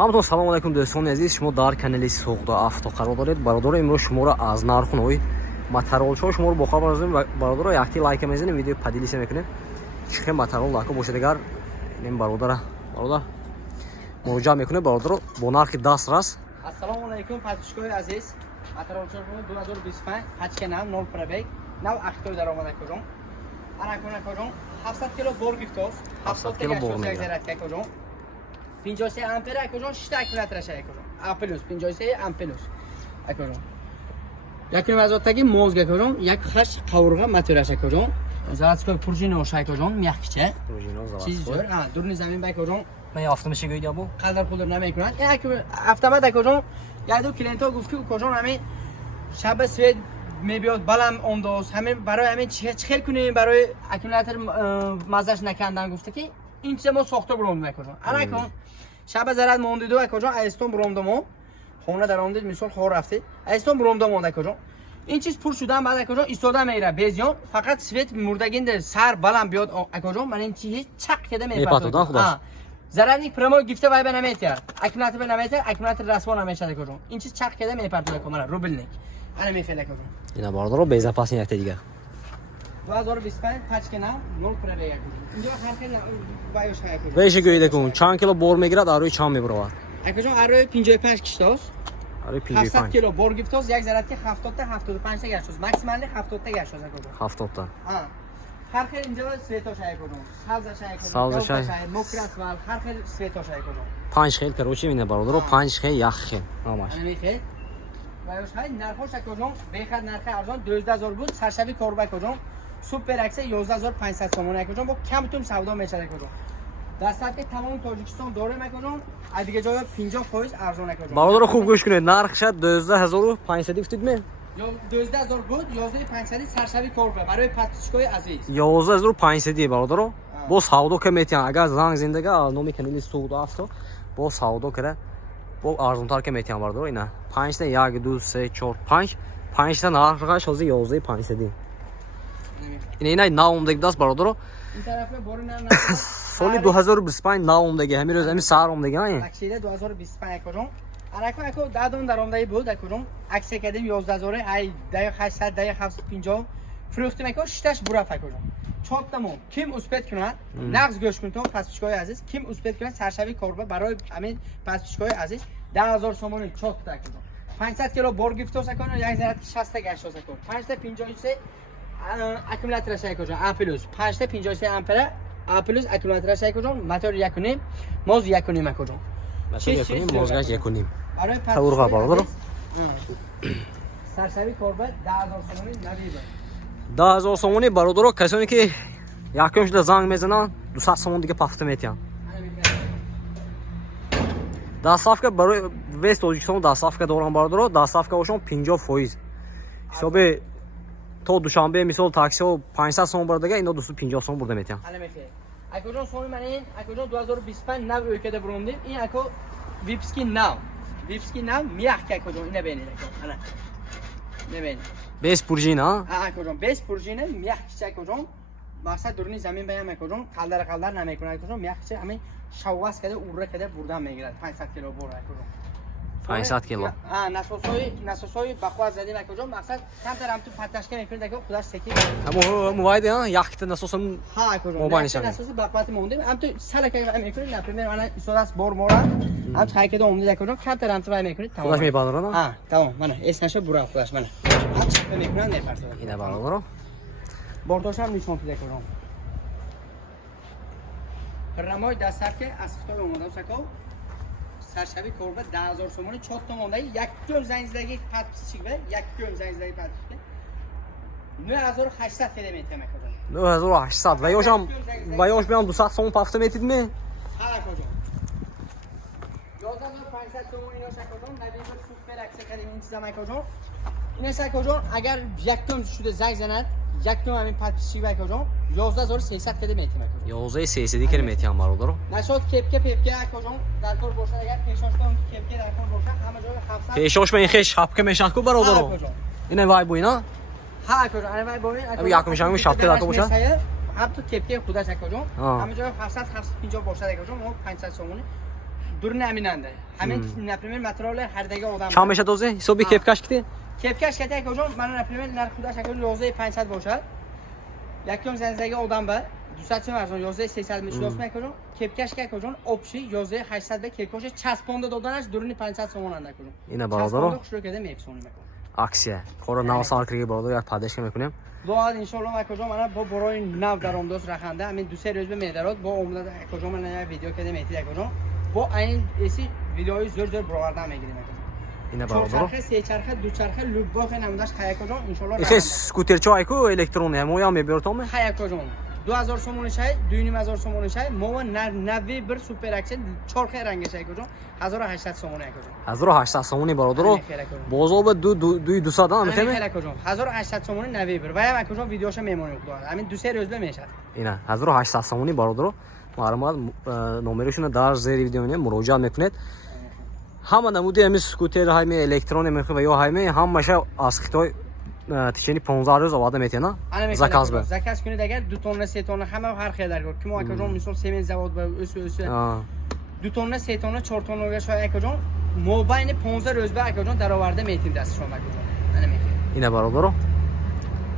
ҳаматон салом алайкум дӯстони азиз, шумо дар канали Суғда авто қарор доред. Бародаро имрӯз шуморо аз нархунои материалчо шуморо бохабар мезанем. Бародаро якти лайка мезанем, видео падилиса мекунем чӣ хел материал лако бошад. Агар ин бародар муроҷиат мекунем бародаро бо нархи дастрас. Ассалому алайкум подписчикои азиз. Материалчо 2025 8 0 пробег нав ахтой даромада кожон. Ана кона кожон 700 кг бор гифтос 700 кг бор заряд кожон 53 ампер кожон 6 аккумулятор шай кожон А+ 53 ампер кожон яким азотаги мозга кожон як хаш қавурга мотораша кожон заводской пружина шай кожон мягкиче Пружина чиз зор дурни замин бай кожон мен автоматик гӯйда бу қалдар пулдар намекунад як автомат кожон яду клиенто гуфт ки кожон ҳамин шаб свет мебиёд балам ондоз ҳамин барои ҳамин чихел кунем барои аккумулятор мазаш накандан гуфта ки ин чизе мо сохта буромдем акожон анакон шаба зарад мондиду акожон айстон буромдамо хона даромдид мисол хор рафти айстон буромдамо акожон ин чиз пур шудан баъд акожон истода меира безён фақат свет мурдагин дер сар балам биёд акожон ман ин чиз чақ кеда мепатодан худаш зарадник прямо гифта вай ба наметяд аккумулятор ба наметяд аккумулятор расво намешад акожон ин чиз чақ кеда мепатода комара рубльник ана мехел акожон ина бародаро безапасин якта дигар 2025 пачкена 0 пробег инҷо ҳархел вайош акожон веша гӯйда кун чанд кило бор мегирад арои чанд мебаровад акожон арои 55 киштос арои 700 кг бор гифтос як зарадки 70 та 75 та гашос максимални 70 та гашос акожон 70 та ҳархел инҷо светош акожон салза шай мокрасвал ҳархел светош акожон 5 хел короче ина бародаро 5 хел як хел намаш мехел вайош ҳай нархош акожон бехад нархи арзон 12000 буд саршави корба акожон супер акса 11500 сомон акожон бо камтум савдо мешад акожон дастаки тамоми тоҷикистон дорем акожон а дига ҷоя 50% арзон акожон бародаро хуб гӯш кунед нархша 12500 гуфтид ме 12000 буд 11500 саршави корба барои подписчикои азиз 11500 бародаро бо савдо ка метиҳан агар занг зиндага номи канали Суғда авто бо савдо кара бо арзонтар ка метиҳан бародаро ина 5 та 1 2 3 4 5 5 та нархаш ҳозир 11500 ина наомдаги даст бародаро ин тарафа борина соли 2025 наомдаги ҳамин рӯз ҳамин сар омдаги ай аксида 2025 акожон анако ако дадон даромдаи буд акожон аксия кадем 11000 ай 800 750 фрухтим ако шташ бураф акожон чотамо ким успет кунад нағз гӯш кунтон подписчикои азиз ким успет кунад саршави корба барои ҳамин подписчикои азиз 10000 сомони чотта акожон 500 кг бор гифтос акожон як зарадки 60 та гашос акожон 5 та 53 аккумулятор шай акожон А+ 5 та 53 ампер А+ аккумулятор шай акожон мотор якуним моз якуним акожон мозгаш якуним барои тавурға бародаро саршави корба 10000 сомони навиба 10000 сомони бародаро касоне ки якум шуда занг мезананд 200 сомон дига пафта метиҳанд дастсафка барои вест тоҷикистон дастсафка дорам бародаро дастсафка бошон 50% ҳисоби то душанбе мисол таксиҳо 500 сомон бардага ино 250 сомон бурда метиҳанд акожон соми ман ин акожон 2025 нав ӯйкада буромдем ин ако випски нав мягкий акожон ина бенед ана небенед без пружина акожон без пружина мягкий акожон мақсад дурни замин баям акожон қалдар намекунад акожон мягкий ҳамин шаввас када урра када бурдан мегирад 500 кг бор акожон 500 кг насосои бахваз задим акожон мақсад камтар ҳамту паташка мекунед ако худаш секи ҳамо вайде якта насосам акожон насоси бахвати мондем ҳамту салака мекунед например ана истодас бор мора ҳамту хайкада омдид акожон камтар ҳамту вай мекунед тамом худаш мебандарана тамом мана эснаша бурам худаш мана ҳамчи мекунад непартоад ина бародаро бортошам нишон кида акожон рамой дастафка аз хитой омадам саков саршави корба 10000 сомони 4 та мондаи якум занзидаги подписчик ба якум занзидаги подписчик 9800 кеда метиҳам акожон 9800 ва ёш биам 200 сомон пафта метидме акожон 11500 сомони ёш акожон навибр супер аксия кадем ин чизам акожон инаш акожон агар якум шуда занг занад якум ҳамин подписчик ба акожон 11300 кеда метиҳам акожон 11300 кеда метиҳам бародаро нашод кепка акожон дар кор бошад агар пешошдон кепка дар кор бошад ҳама ҷоя 700 пешош мен хеш шапка мешад ку бародаро ина вай бу ина акожон ана вай бо аби якум шам шапка дар кор бошад ҳам ту кепка худаш акожон ҳама ҷоя 700 750 бошад акожон мо 500 сомони durun aminande. Hamın например material herdagi odam. چند میشه دوزه حسابی کپکش کردی Kepkash ketak hocam mana например narx xudash akol 11500 boshad. Yakım zenzagi odam bor. 200 so'm arzon 11300 mish do'st hocam. Kepkash ketak hocam общий 11800 be kekosh chasponda dodanash duruni 500 so'm anda hocam. اینا برادر xushro keda mefsoni mekan. اکسیه کارو نو سال کردی برادر یک پادش میکنیم Doğal inşallah akşam mana bu boroy nav daromdos rakhanda amin du ser özbe medarot bu omda akşam mana video keda meti akşam. Bu aynı esi videoyu zor zor buralardan megirim akşam. اینا چهار برادر چرخه سه چرخه دو چرخه لوباخ نمودش خیاک جون ان شاء الله ایخ سکوتر چای کو الکترون هم یا میبرد هم خیاک جون 2000 سومونش های 2500 سومونش های مو 91 سوپر اکسل چرخه رنگش های جون 1800 سومونه های جون 1800 سومونی برادر بازار به 200 هم میفهمی خیاک جون 1800 سومونه 91 و یا جون ویدیوش میمونه خدا همین دو سه روز به میشه اینا 1800 سومونی برادر معلومات نمرشون در زیر ویدیو میاد مراجعه میکنید همه نموده همین سکوتر های الکترون میخواد و یا همین همشه از خطای تشنی 15 روز آواده میتونه زکاز به زکاز کنید اگر 2 تن 3 تن همه هر خیلی در که ما اکجون مثلا سیمن زواد به اس 2 تن 3 تن 4 تن و شاید اکجون موبایل 15 روز به اکجون درآورده میتیم دست شما اکجون انا میگم اینا برادر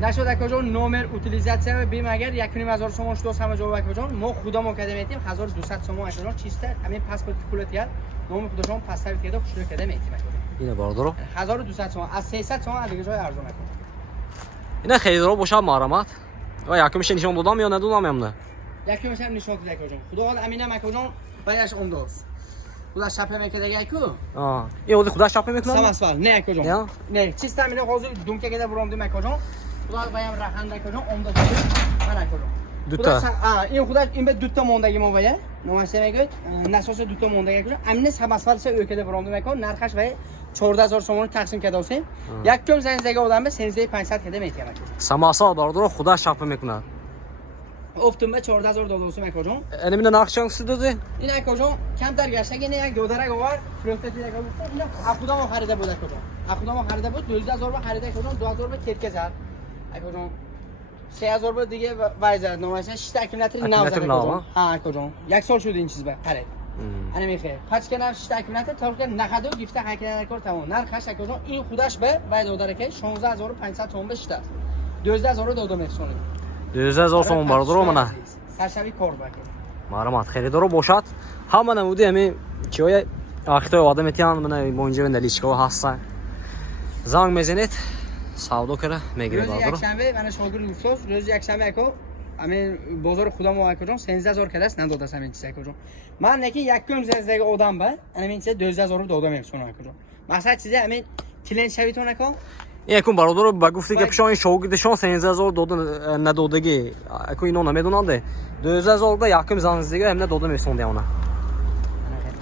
نشد اکجون نمر اوتیلیزاسیون بیم اگر 1.5 سومش دو سم جواب اکجون ما خدا مقدمه میتیم 1200 سوم اکجون چیسته همین پاسپورت پولتیال نام خودشون پاسپورت کده خوشو کده میتیم اینا برادر 1200 سوم از 300 سوم دیگه جای ارزون اکجون اینا خیلی رو باشه معلومات و یکم میشه نشون دادم یا ندادم هم نه یکی میشه نشون داد اکجون خدا حال امینم اکجون بایش اون دوست خدا شپه میکده یکو این خود خدا شپه میکنه سماسفال نه اکجون نه چیز تامین حاضر دون که کده برام دیم اکجون خدا بایم رخنده اکجون اون دوست من اکجون دوتا این خدا این به دوتا موندگی ما باید نماشه میگید نساس دوتا موندگی کنه امین سماسفال سه اوکده برام دیم اکجون نرخش باید 14000 سومون تقسیم کرده اوسیم یک کم زنزگی آدم به 13500 کده میتیم سماسال برادر خدا شپه میکنه افتم به 14000 دلار اوسیم اکجون اینم نرخ چند داده این اکجون کم در گشته نه یک دودره گوار فروخته دیگه اینا خودم خریده بود اکجون خودم خریده بود 12000 با خریده اکجون 2000 با کتک زد اکجون 3000 با دیگه وایزر نمایشه 6 اکیمولاتر 9000 ها اکجون یک سال شد این چیز به خرید انا میخه پاچ کنم 6 اکیمولاتر تا که نخدو گیفته هکر نکرد تمام نرخش اکجون این خودش به وای دودره که 16500 تومن بشه 12000 دادم میسونه 12000 سوم برادر منه سرشوی کار بکنه معلومات خریدارو باشد همه نموده همین چیای اخته آدم میتونن من اونجا نلیچکا هستن زنگ میزنید سودا کنه میگیره برادر روز یکشنبه من شاگرد افتاد روز یکشنبه اکو همین بازار خودم و اکو جون 13000 کده است نداده است همین چیز اکو جون من نکی یکم زنزگی آدم با همین چیز 12000 دادم میسونه اکو جون مثلا چیزی همین کلین شویتون اکو یکم برادر با گفتی که پیشان شاگردشون 13000 دادن ندادگی اکو اینو نمیدونند 12000 دا یکم زنزگی هم نداده میسونده اونا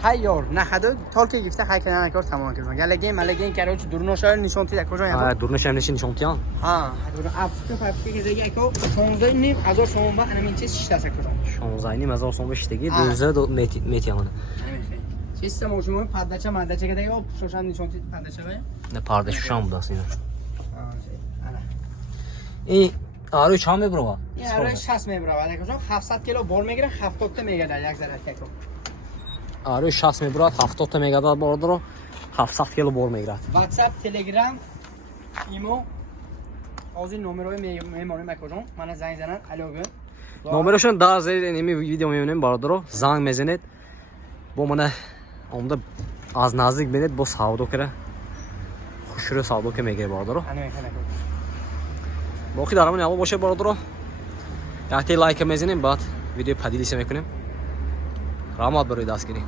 تیار نخدو تا که گفته خای کنن کار تمام کردن گلگی ملگی کرو درنوشای نشون تید کجا یا درنش هم نشونتیان افته فافتی که دیگه اکو 15000 سوم با همین چیز 6000 کجا 15000 سوم بشتگی 2000 میتیان سیستم مجموعه پاداچه ماداچه که دیگه شوشان نشون تید پاداچه نه پرداششام بود اصلا این آره چند میبره این آره 60 میبره کجا 700 کیلو بار میگیره 70 تا میگه در یک ذره کیکو آره 60 میبرد 70 تا میگه داد برادر 700 کیلو بار میگیرد واتساپ تلگرام ایمو از این نمرهای میمونیم کجا من زنگ زنن الو نمرشون در زیر این ویدیو میبینیم برادر زنگ میزنید با من اونده از نزدیک ببینید با سودا کنه خوشرو سودا که میگیره برادر باقی درمون اول باشه برادر یه لایک میزنیم بعد ویدیو پدیلیش میکنیم رحمت برای دست گیری